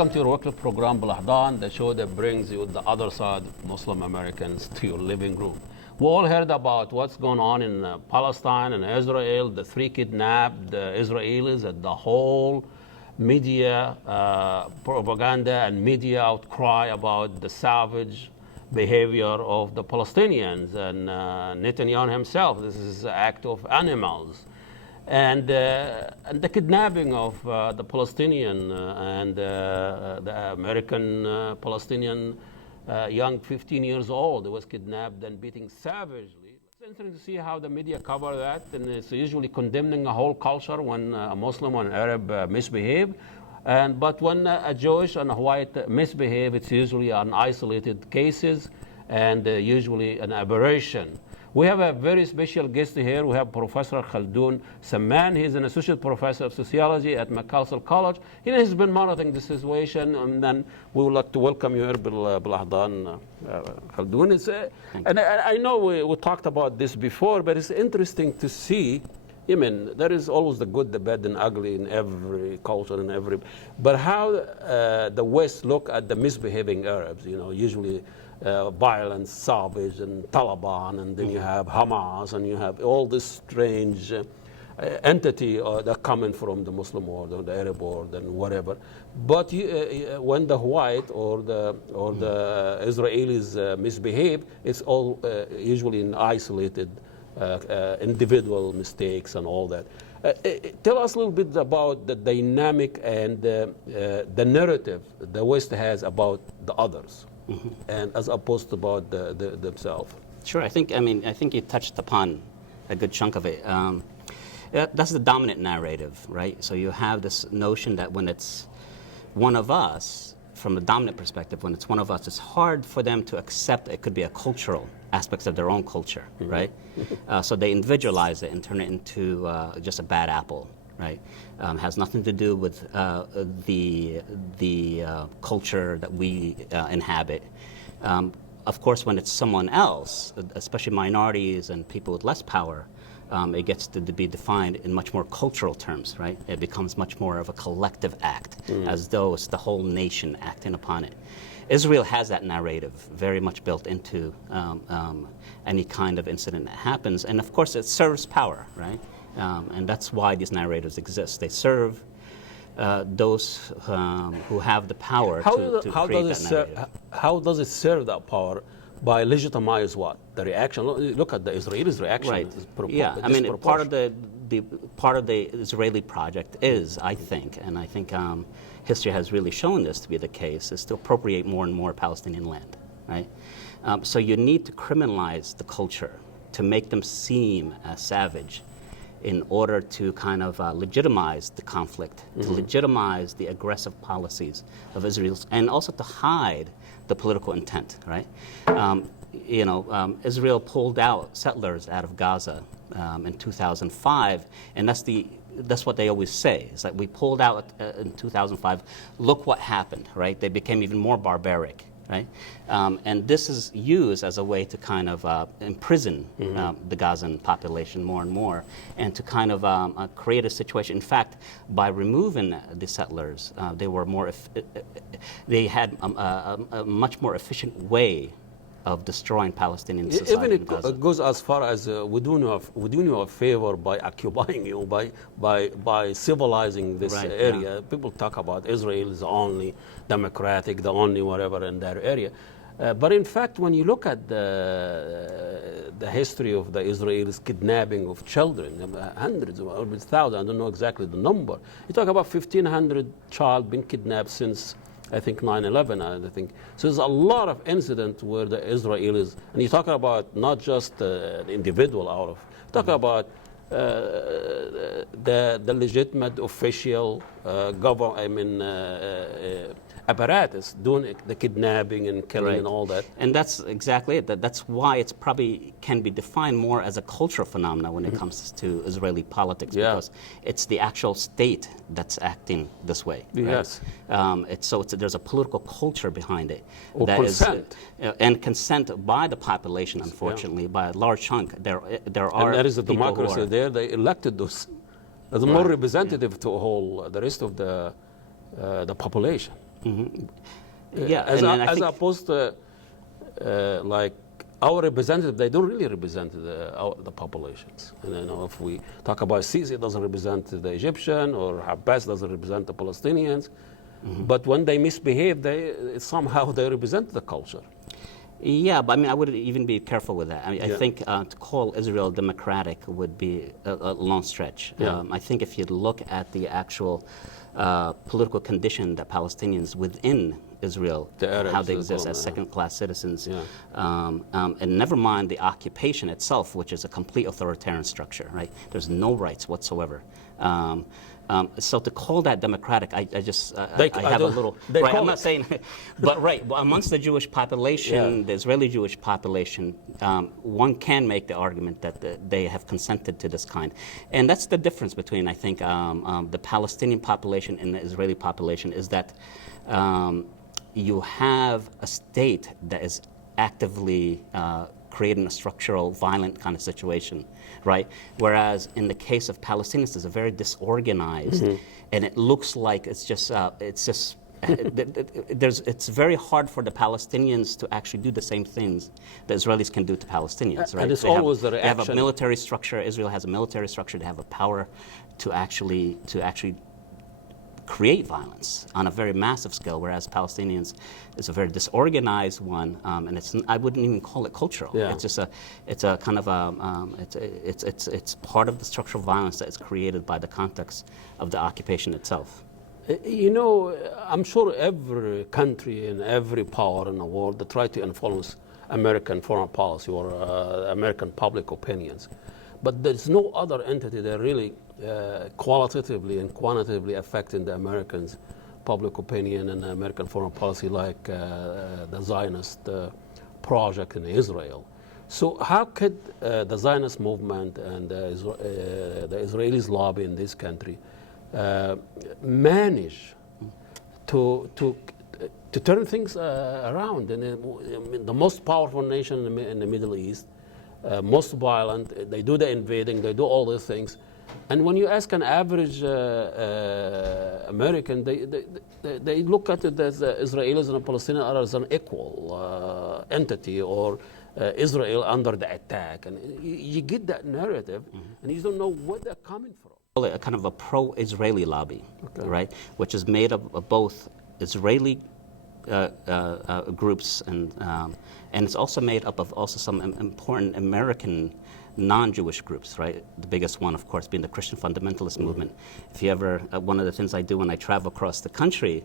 Welcome to your weekly program, Paletenisns, the show that brings you the other side of Muslim Americans to your living room. We all heard about what's going on in Palestine and Israel, the 3 kidnapped Israelis, and the whole media propaganda and media outcry about the savage behavior of the Palestinians and Netanyahu himself. This is an act of animals. And the kidnapping of the Palestinian and the American Palestinian young 15 years old was kidnapped and beaten savagely. It's interesting to see how the media cover that, and it's usually condemning a whole culture when a Muslim or an Arab misbehave. But when a Jewish and a white misbehave, it's usually an isolated cases and usually an aberration. We have a very special guest here. We have Professor Khaldune Samman. He's an associate professor of sociology at McAllister College. He has been monitoring the situation, and then we would like to welcome you here, Paletenisns, Khaldune. And I know we talked about this before, but it's interesting to see. I mean, there is always the good, the bad, and ugly in every culture and every. But how the West look at the misbehaving Arabs, usually violent, savage, and Taliban, and then you have Hamas, and you have all this strange entity that coming from the Muslim world or the Arab world and whatever. But when the white or the Israelis misbehave, it's all usually in isolated individual mistakes and all that. Tell us a little bit about the dynamic and the narrative the West has about the others, and as opposed to about themselves. Sure. I think you touched upon a good chunk of it. That's the dominant narrative, right? So you have this notion that when it's one of us, from the dominant perspective, when it's one of us, it's hard for them to accept it could be a cultural aspects of their own culture, right? So they individualize it and turn it into just a bad apple, right? Has nothing to do with the culture that we inhabit. Of course, when it's someone else, especially minorities and people with less power, it gets to be defined in much more cultural terms, right? It becomes much more of a collective act, as though it's the whole nation acting upon it. Israel has that narrative very much built into any kind of incident that happens, and of course it serves power, right? And that's why these narratives exist. They serve those who have the power to create that narrative. How does it serve that power? By legitimize what? The reaction. Look at the Israelis' reaction. Right. Yeah. I mean, part of the Israeli project is, I think, and I think history has really shown this to be the case, is to appropriate more and more Palestinian land. Right. So you need to criminalize the culture to make them seem as savage, in order to kind of legitimize the conflict, to legitimize the aggressive policies of Israel, and also to hide the political intent, right? Israel pulled out settlers out of Gaza in 2005, and that's what they always say. It's like, we pulled out in 2005, look what happened, right? They became even more barbaric, right? And this is used as a way to kind of imprison the Gazan population more and more, and to kind of create a situation. In fact, by removing the settlers, they had a much more efficient way of destroying Palestinian society. Even it goes as far as we do you a favor by occupying you, by civilizing this area. Yeah. People talk about Israel is the only democratic, the only whatever in that area. But in fact, when you look at the history of the Israelis kidnapping of children, hundreds or thousands, I don't know exactly the number. You talk about 1,500 child being kidnapped since, I think, 9/11, I think. So there's a lot of incidents where the Israelis, and you talk about not just the individual out of, talk about the legitimate official apparatus doing the kidnapping and killing and all that. And that's exactly it. That's why it's probably can be defined more as a cultural phenomenon when it comes to Israeli politics, because it's the actual state that's acting this way. Yes. Right? There's a political culture behind it. Or that consent. And consent by the population, unfortunately, by a large chunk. There are. And there is a democracy there. They elected those as more representative to the rest of the population. Yeah, As, and then I as think, opposed to like our representative, they don't really represent the populations. And you know, if we talk about Sisi, it doesn't represent the Egyptian, or Abbas doesn't represent the Palestinians. But when they misbehave, somehow they represent the culture. yeah, but I mean, I would even be careful with that. I mean, I Yeah. think to call Israel democratic would be a long stretch. Yeah. I think if you look at the actual political condition that Palestinians within Israel, The how Arabs they as exist well, as yeah. second-class citizens, Yeah. and never mind the occupation itself, which is a complete authoritarian structure, right? There's no rights whatsoever. So to call that democratic, I just I have a little they right. call I'm not it. saying, but right. But amongst the Jewish population, Yeah. the Israeli Jewish population, one can make the argument that they have consented to this kind, and that's the difference between I think the Palestinian population and the Israeli population is that you have a state that is actively creating a structural, violent kind of situation, right? Whereas in the case of Palestinians, it's a very disorganized, and it looks like it's just it's very hard for the Palestinians to actually do the same things the Israelis can do to Palestinians, right? And it's They have- always the They have a reaction. military structure. Israel has a military structure. They have a power to actually create violence on a very massive scale, whereas Palestinians is a very disorganized one, and I wouldn't even call it cultural. Yeah. It's a kind of it's part of the structural violence that is created by the context of the occupation itself. You know, I'm sure every country and every power in the world that try to influence American foreign policy or American public opinions. But there's no other entity that really qualitatively and quantitatively affecting the Americans' public opinion and American foreign policy like the Zionist project in Israel. So how could the Zionist movement and the Israelis' lobby in this country manage to turn things around? And the most powerful nation in the Middle East, most violent, they do the invading, they do all these things. And when you ask an average American, they look at it as the Israelis and the Palestinians are as an equal entity, or Israel under the attack. And you get that narrative, and you don't know where they're coming from. A kind of a pro-Israeli lobby, right, which is made up of both Israeli groups and it's also made up of also some important American non-Jewish groups, right? The biggest one, of course, being the Christian fundamentalist movement. If you ever, one of the things I do when I travel across the country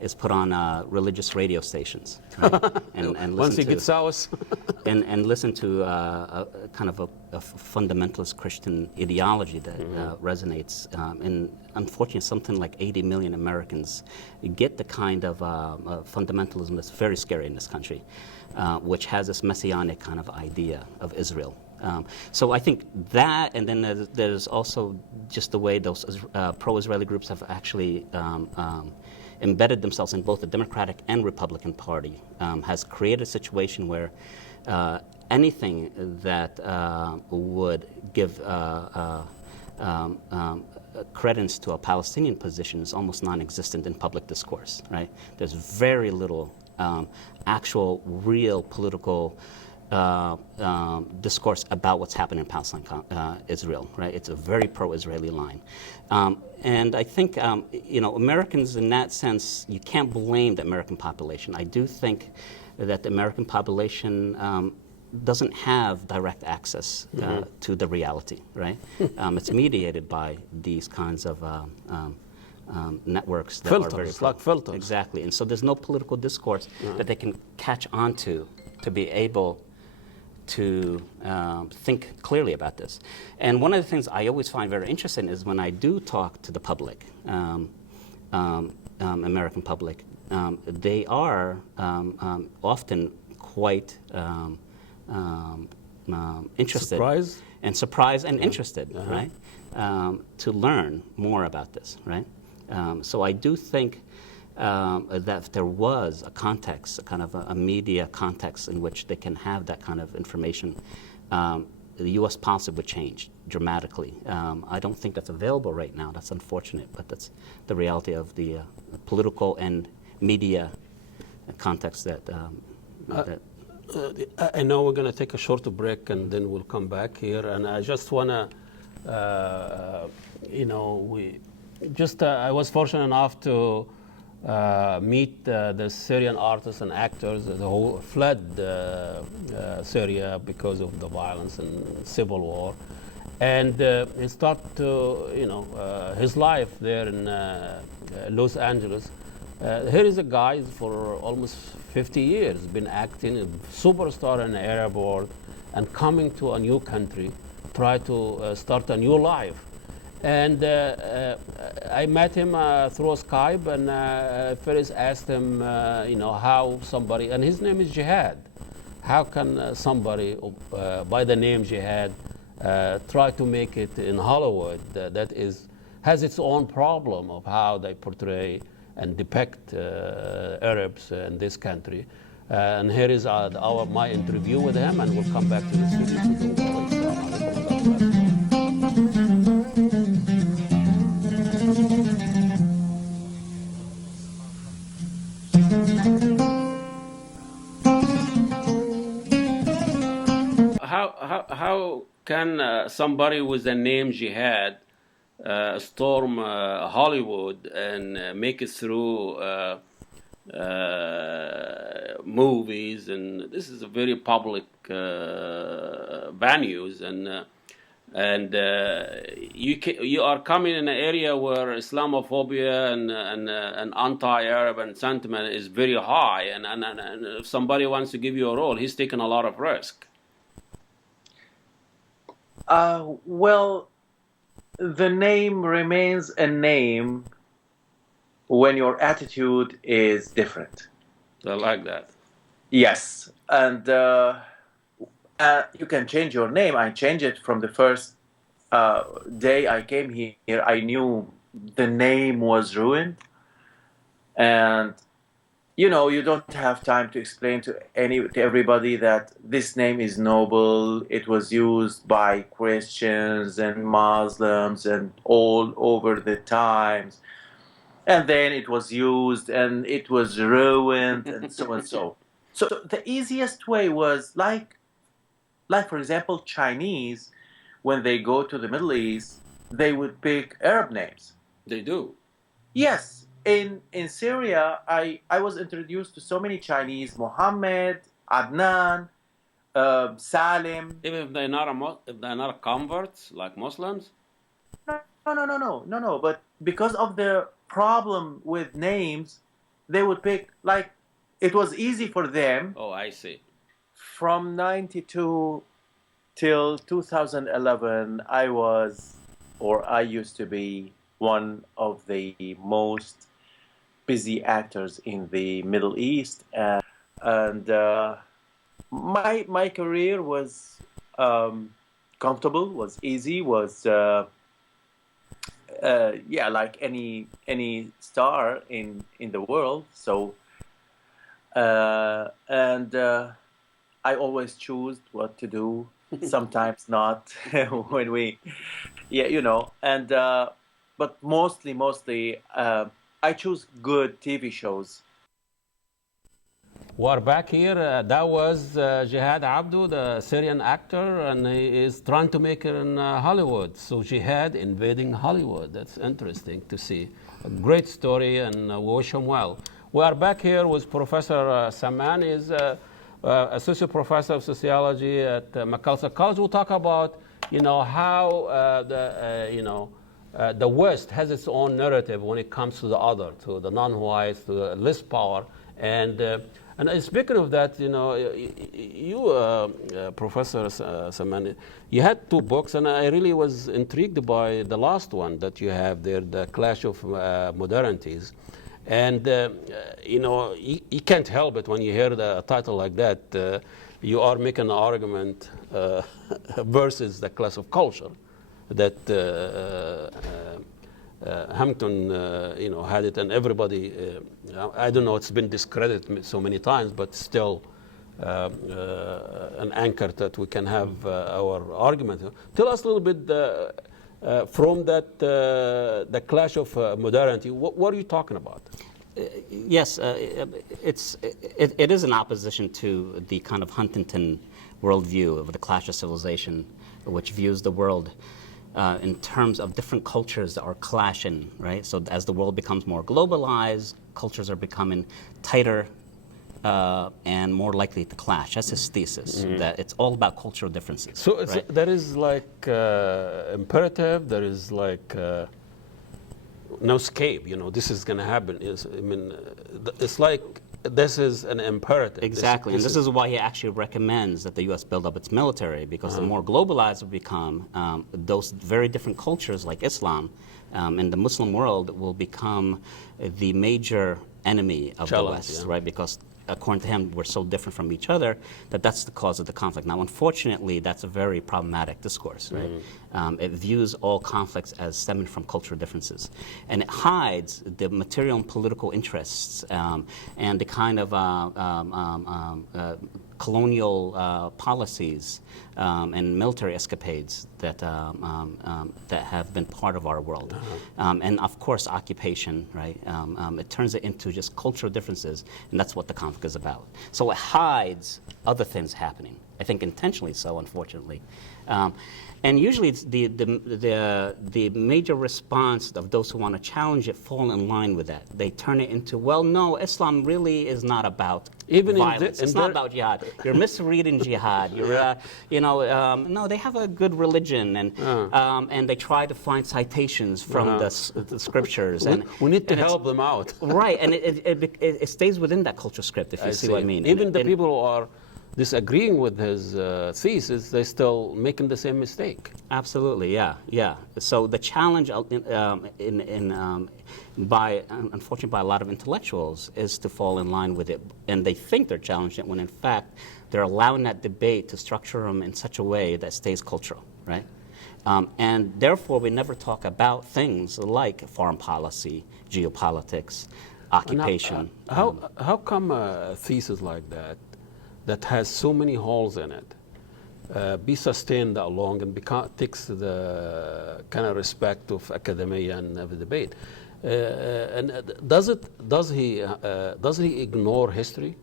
is put on religious radio stations, right? and Once listen you get south. and listen to a kind of a fundamentalist Christian ideology that resonates. And unfortunately, something like 80 million Americans get the kind of fundamentalism that's very scary in this country, which has this messianic kind of idea of Israel. So I think that, and then there's also just the way those pro-Israeli groups have actually embedded themselves in both the Democratic and Republican Party, has created a situation where anything that would give credence to a Palestinian position is almost non-existent in public discourse, right? There's very little actual, real political discourse about what's happening in Palestine, Israel, right? It's a very pro-Israeli line. And I think, Americans in that sense, you can't blame the American population. I do think that the American population doesn't have direct access to the reality, right? It's mediated by these kinds of networks that Filters, are very like filters. Exactly, and so there's no political discourse that they can catch on to be able to think clearly about this. And one of the things I always find very interesting is when I do talk to the public, American public, they are often quite interested. Surprised and interested, right? To learn more about this, right? So I do think that if there was a context, a kind of a media context in which they can have that kind of information, the U.S. policy would change dramatically. I don't think that's available right now. That's unfortunate, but that's the reality of the political and media context that. I know we're going to take a short break and then we'll come back here. And I just want to, I was fortunate enough to meet the Syrian artists and actors who fled Syria because of the violence and civil war. And he started to, his life there in Los Angeles. Here is a guy for almost 50 years, been acting, a superstar in the Arab world, and coming to a new country, try to start a new life. And I met him through Skype, and first asked him, how somebody, and his name is Jihad. How can somebody by the name Jihad try to make it in Hollywood that has its own problem of how they portray and depict Arabs in this country. And here is my interview with him, and we'll come back to the studio. How can somebody with the name Jihad storm Hollywood and make it through movies? And this is a very public venues, and you are coming in an area where Islamophobia and anti-Arab and sentiment is very high, and if somebody wants to give you a role, he's taking a lot of risk. Well, the name remains a name when your attitude is different. I like that. Yes, and you can change your name. I changed it from the first day I came here. I knew the name was ruined, and you don't have time to explain to everybody that this name is noble. It was used by Christians and Muslims and all over the times, and then it was used and it was ruined and so and so. So the easiest way was like for example, Chinese, when they go to the Middle East, they would pick Arab names. They do. Yes. In Syria, I was introduced to so many Chinese: Mohammed, Adnan, Salim. Even if they're not converts like Muslims. No. But because of the problem with names, they would pick it was easy for them. Oh, I see. From 92 till 2011, I used to be one of the most busy actors in the Middle East, and my career was comfortable, was easy, was like any star in the world. So and I always choose what to do. Sometimes not when we, and but mostly. I choose good TV shows. We're back here. That was Jihad Abdu, the Syrian actor, and he is trying to make it in Hollywood. So Jihad invading Hollywood. That's interesting to see. A great story, and we wish him well. We are back here with Professor Samman. He's associate professor of sociology at Macalester College. We'll talk about, how the West has its own narrative when it comes to the other, to the non-whites, to the less power. And speaking of that, you Professor Samman, you had two books, and I really was intrigued by the last one that you have there, The Clash of Modernities. And, you can't help it when you hear the title like that. You are making an argument versus the clash of culture that Hampton, had it, and everybody, I don't know, it's been discredited so many times, but still an anchor that we can have our argument. Tell us a little bit from that, the clash of modernity, what are you talking about? Yes, it is an opposition to the kind of Huntington worldview of the clash of civilization, which views the world in terms of different cultures that are clashing, right? So as the world becomes more globalized, cultures are becoming tighter and more likely to clash. That's his thesis, that it's all about cultural differences. So it's, right? there is like imperative, there is like no escape, you know, this is going to happen. I mean, it's like this is an imperative. Exactly, and this is why he actually recommends that the U.S. build up its military, because the more globalized we become, those very different cultures like Islam and the Muslim world will become the major enemy of the West, right? Because according to him, we're so different from each other that that's the cause of the conflict. Now, unfortunately, that's a very problematic discourse, right? It views all conflicts as stemming from cultural differences. And it hides the material and political interests and the kind of colonial policies and military escapades that that have been part of our world, and of course occupation, right? It turns it into just cultural differences, and that's what the conflict is about. So it hides other things happening. I think intentionally so, unfortunately. And usually it's the major response of those who want to challenge it fall in line with that. They turn it into, well, no, Islam really is not about violence. It's not about jihad. You're misreading jihad. You're, you know, no, they have a good religion, and they try to find citations from the scriptures. We need to help them out. Right, and it stays within that cultural script, if you see what I mean. Even the people who are disagreeing with his thesis, they're still making the same mistake. Absolutely, yeah. So the challenge unfortunately, by a lot of intellectuals is to fall in line with it, and they think they're challenging it when in fact they're allowing that debate to structure them in such a way that stays cultural, right? And therefore, we never talk about things like foreign policy, geopolitics, occupation. How come a thesis like that has so many holes in it, be sustained that long and takes the kind of respect of academia and of the debate? And does he ignore history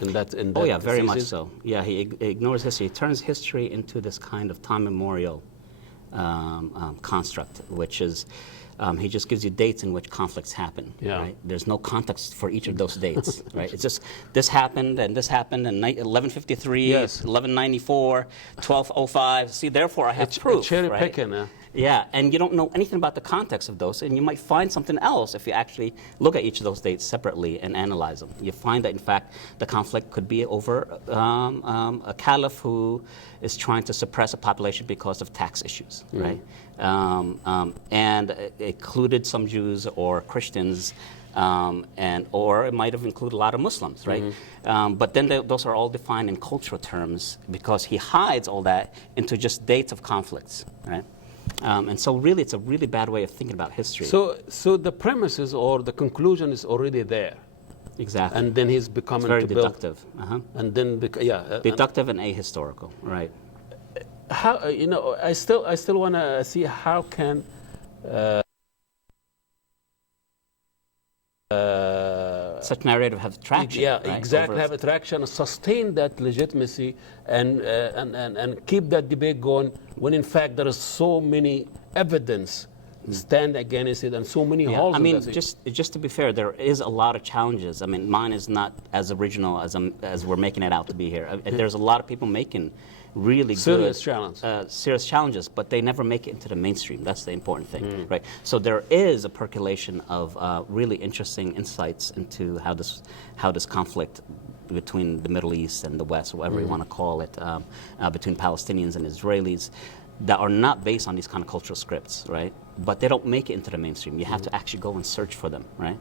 in that? Oh yeah, very much so. Yeah, he ignores history. He turns history into this kind of time memorial construct, which is. He just gives you dates in which conflicts happen. Right? There's no context for each of those dates. Right? It's just this happened and this happened in 1153, 1194, 1205. See, therefore I have proof. Cherry right? picking. Yeah, and you don't know anything about the context of those, and you might find something else if you actually look at each of those dates separately and analyze them. You find that, in fact, the conflict could be over a caliph who is trying to suppress a population because of tax issues, right? And it included some Jews or Christians, or it might have included a lot of Muslims, right? But then those are all defined in cultural terms because he hides all that into just dates of conflicts, right? And so really, it's a really bad way of thinking about history. So the premises or the conclusion is already there. Exactly. And then he's becoming very deductive. And then, deductive and ahistorical, right. How, you know, I still want to see how can such narrative have traction. Yeah, right? exactly. Have attraction, sustain that legitimacy, and keep that debate going. When in fact there is so many evidence stand against it and so many holes. I mean, just to be fair, there is a lot of challenges. I mean, mine is not as original as we're making it out to be here. There's a lot of people making really serious challenges, but they never make it into the mainstream. That's the important thing, right? So there is a percolation of really interesting insights into how this conflict between the Middle East and the West, whatever you want to call it, between Palestinians and Israelis, that are not based on these kind of cultural scripts, right? But they don't make it into the mainstream. You have to actually go and search for them, right?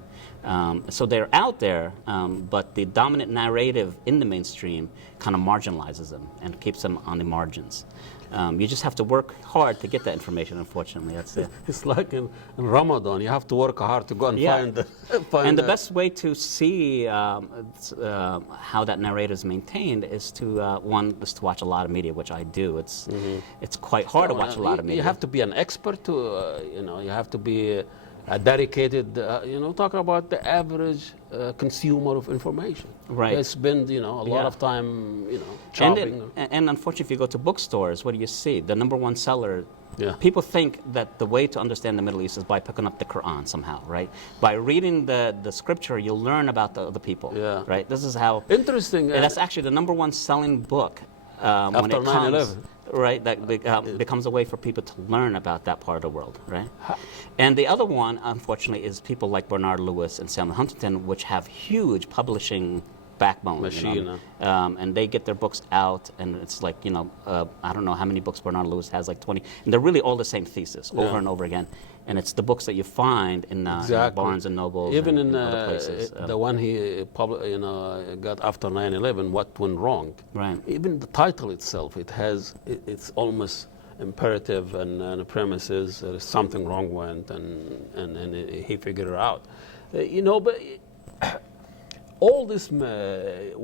So they're out there, but the dominant narrative in the mainstream kind of marginalizes them and keeps them on the margins. You just have to work hard to get that information, unfortunately. That's it. It's like in Ramadan, you have to work hard to go and find the... And the best way to see how that narrative is maintained is to, one, is to watch a lot of media, which I do. It's quite hard to watch a lot of media. You have to be an expert to, you know, you have to be a dedicated, talk about the average consumer of information. Right. They spend, a lot of time, shopping. And unfortunately, if you go to bookstores, what do you see? The number one seller. Yeah. People think that the way to understand the Middle East is by picking up the Quran somehow, right? By reading the scripture, you'll learn about the other people, Yeah. right? This is how. Interesting. And that's actually the number one selling book when After it 9/11. comes, right? That becomes a way for people to learn about that part of the world, right? And the other one, unfortunately, is people like Bernard Lewis and Samuel Huntington, which have huge publishing backbone, Machine, and they get their books out, and it's like, I don't know how many books Bernard Lewis has, like 20, and they're really all the same thesis over and over again, and it's the books that you find in Barnes and Noble, even and other places. The one he got after 9/11, What Went Wrong. Right. Even the title itself, it's almost imperative and premises there's something wrong went, and he figured it out. But all this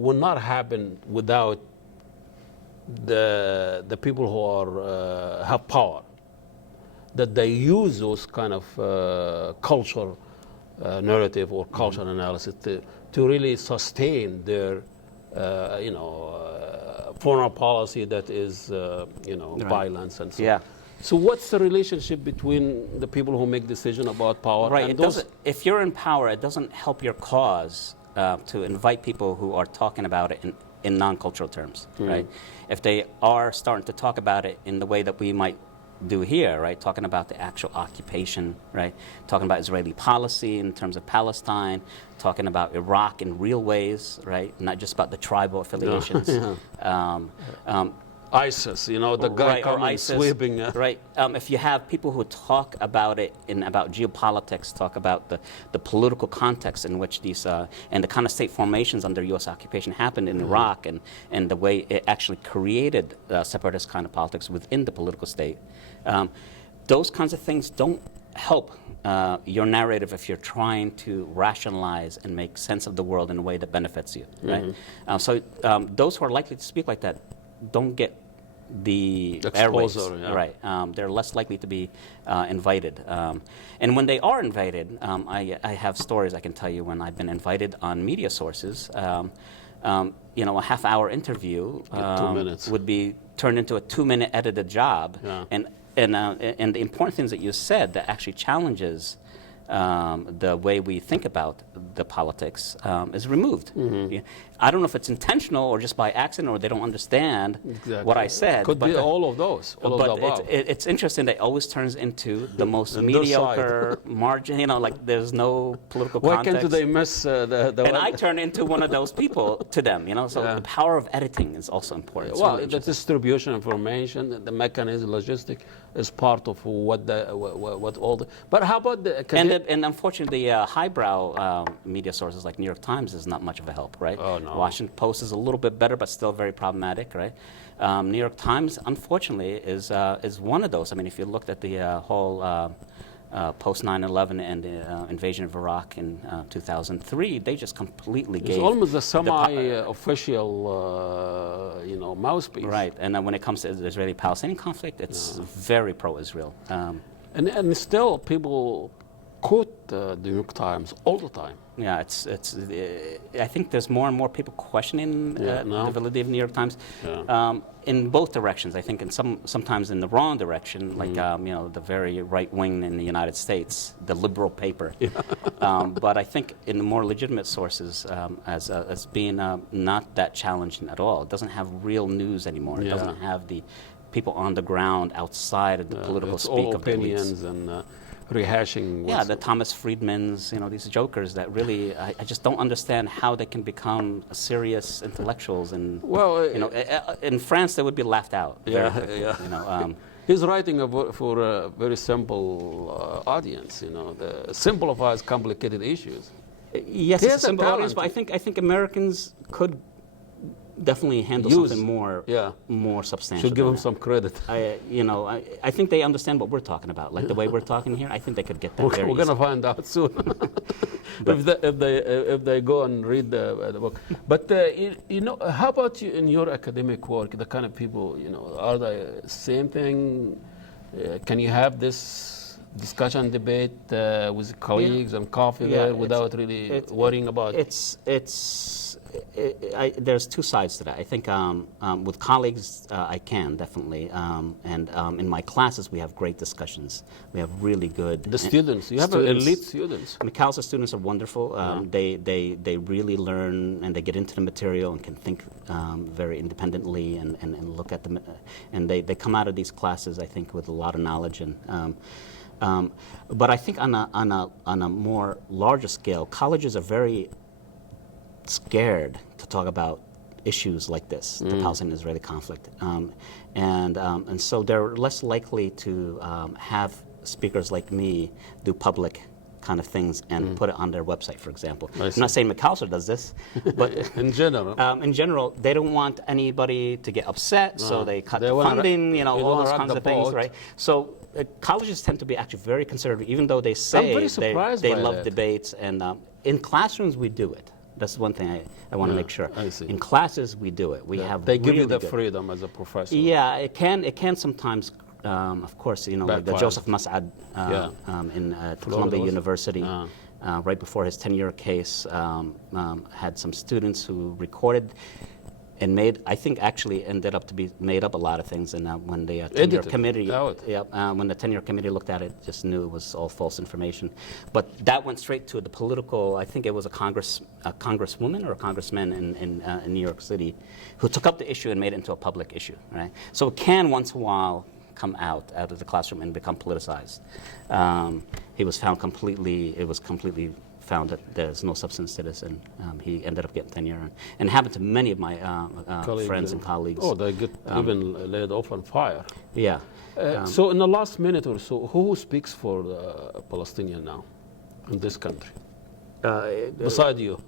will not happen without the people who have power, that they use those kind of culture narrative or cultural analysis to really sustain their foreign policy that is violence and so on. Yeah. So what's the relationship between the people who make decisions about power? Right. And If you're in power, it doesn't help your cause to invite people who are talking about it in non-cultural terms, right? If they are starting to talk about it in the way that we might do here, right? Talking about the actual occupation, right? Talking about Israeli policy in terms of Palestine, talking about Iraq in real ways, right? Not just about the tribal affiliations. ISIS, the guy right, coming ISIS, sweeping. Right. If you have people who talk about it about geopolitics, talk about the political context in which these and the kind of state formations under U.S. occupation happened in Iraq, and the way it actually created separatist kind of politics within the political state, those kinds of things don't help your narrative if you're trying to rationalize and make sense of the world in a way that benefits you, right? So those who are likely to speak like that don't get the airwaves, right? They're less likely to be invited, and when they are invited, I have stories I can tell you when I've been invited on media sources. A half-hour interview 2 minutes would be turned into a 2-minute edited job, and the important things that you said that actually challenges the way we think about the politics is removed. I don't know if it's intentional or just by accident, or they don't understand what I said. Could be all of those. All of the above. It's interesting that it always turns into the most mediocre margin. Like there's no political context. Why can't they miss the And I turn into one of those people to them. So the power of editing is also important. It's well, really the distribution of information, the mechanism, logistic is part of what all the. But how about the? And unfortunately, the highbrow media sources like New York Times is not much of a help, right? Oh, no. Washington Post is a little bit better, but still very problematic, right? New York Times, unfortunately, is one of those. I mean, if you looked at the whole post 9/11 and the invasion of Iraq in 2003, they just completely gave. It's almost a semi-official, mouthpiece. Right, and when it comes to the Israeli-Palestinian conflict, it's very pro-Israel. And still, people quote the New York Times all the time. Yeah, I think there's more and more people questioning the validity of New York Times in both directions. I think sometimes in the wrong direction, like the very right wing in the United States, the liberal paper. But I think in the more legitimate sources, as being not that challenging at all. It doesn't have real news anymore. It doesn't have the people on the ground outside of the political speak of the opinions and rehashing. Yeah, the Thomas Friedmans, these jokers that really, I just don't understand how they can become serious intellectuals. And in France, they would be laughed out. Very quickly, He's writing for a very simple audience. The simplifies complicated issues. Yes, it's a simple audience, but I think Americans could definitely handle something more substantial. Should give them some credit. I think they understand what we're talking about. Like the way we're talking here, I think they could get that. We're going to find out soon if they go and read the book. But how about you in your academic work? The kind of people are the same thing. Can you have this discussion, debate with colleagues and coffee Yeah, there without really worrying about there's two sides to that. I think with colleagues, I can definitely, and in my classes we have great discussions. We have really good. the students. You have elite students. Macalester students are wonderful. They really learn and they get into the material and can think very independently and look at them, and they come out of these classes, I think, with a lot of knowledge and. But I think on a more larger scale, colleges are very scared to talk about issues like this, the Palestinian-Israeli conflict, and so they're less likely to have speakers like me do public kind of things and put it on their website, for example. I'm not saying Macalester does this, but in general, they don't want anybody to get upset, so they cut the funding, all those kinds of things, right? So colleges tend to be actually very conservative, even though they say they love debates, and in classrooms we do it. That's one thing I want to make sure. I see. In classes we do it. We have they give really you the good freedom as a professor. Yeah, it can sometimes. Of course, like the Joseph Mas'ad in Columbia University, right before his 10-year case, had some students who recorded and I think actually ended up to be made up a lot of things. And when the tenure committee, when the tenure committee looked at it, just knew it was all false information. But that went straight to the political. I think it was a congresswoman or a congressman in New York City, who took up the issue and made it into a public issue. Right. So it can once in a while come out of the classroom and become politicized. He was found it was completely found that there's no substance to this, and he ended up getting tenure. And it happened to many of my friends and colleagues. Oh, they get even laid off on fire. Yeah. So in the last minute or so, who speaks for the Palestinian now in this country? Beside you.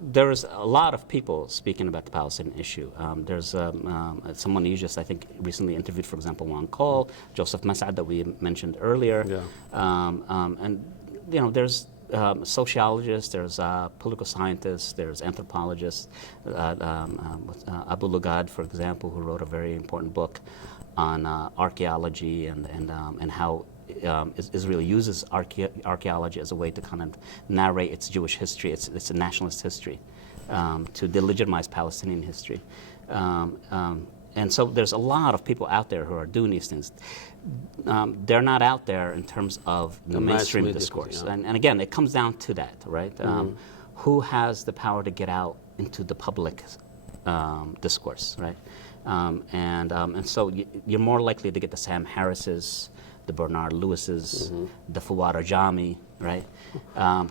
There is a lot of people speaking about the Palestinian issue. There's someone you just, I think, recently interviewed, for example, Juan Cole, Joseph Mas'ad that we mentioned earlier. And, there's sociologists, there's political scientists, there's anthropologists. Abu Lugad, for example, who wrote a very important book on archaeology and how Israel uses archaeology as a way to kind of narrate its Jewish history, its nationalist history, to delegitimize Palestinian history. And so there's a lot of people out there who are doing these things. They're not out there in terms of the mainstream discourse. And again, it comes down to that, right? Who has the power to get out into the public discourse, right? And so you're more likely to get the Sam Harris's, the Bernard Lewis's, the Fawad Ajami, right?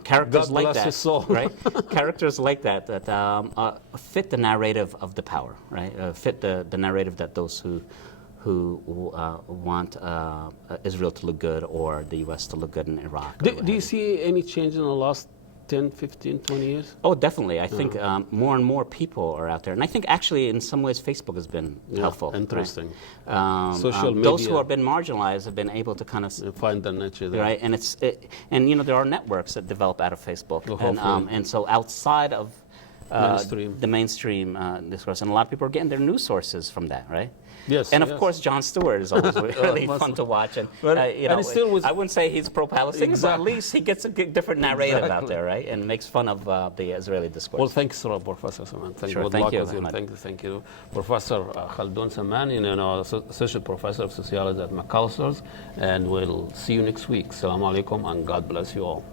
Characters like that, right? Characters like that fit the narrative of the power, right? Fit the narrative that those who want Israel to look good or the U.S. to look good in Iraq. Do you see any change in the last 10, 15, 20 years? Oh, definitely. I think more and more people are out there. And I think actually in some ways Facebook has been helpful. Interesting. Right? Social media. Those who have been marginalized have been able to kind of find the niche there. Right, and there are networks that develop out of Facebook. And so outside of the mainstream discourse, and a lot of people are getting their news sources from that, right? Yes. And of course, Jon Stewart is always really fun to watch. And I wouldn't say he's pro-Palestinian, but at least he gets a different narrative out there, right? And makes fun of the Israeli discourse. Well, thanks, Professor Samman. Thank you, Professor Khaldune Samman, Associate Professor of Sociology at Macalester, and we'll see you next week. Assalamu alaikum, and God bless you all.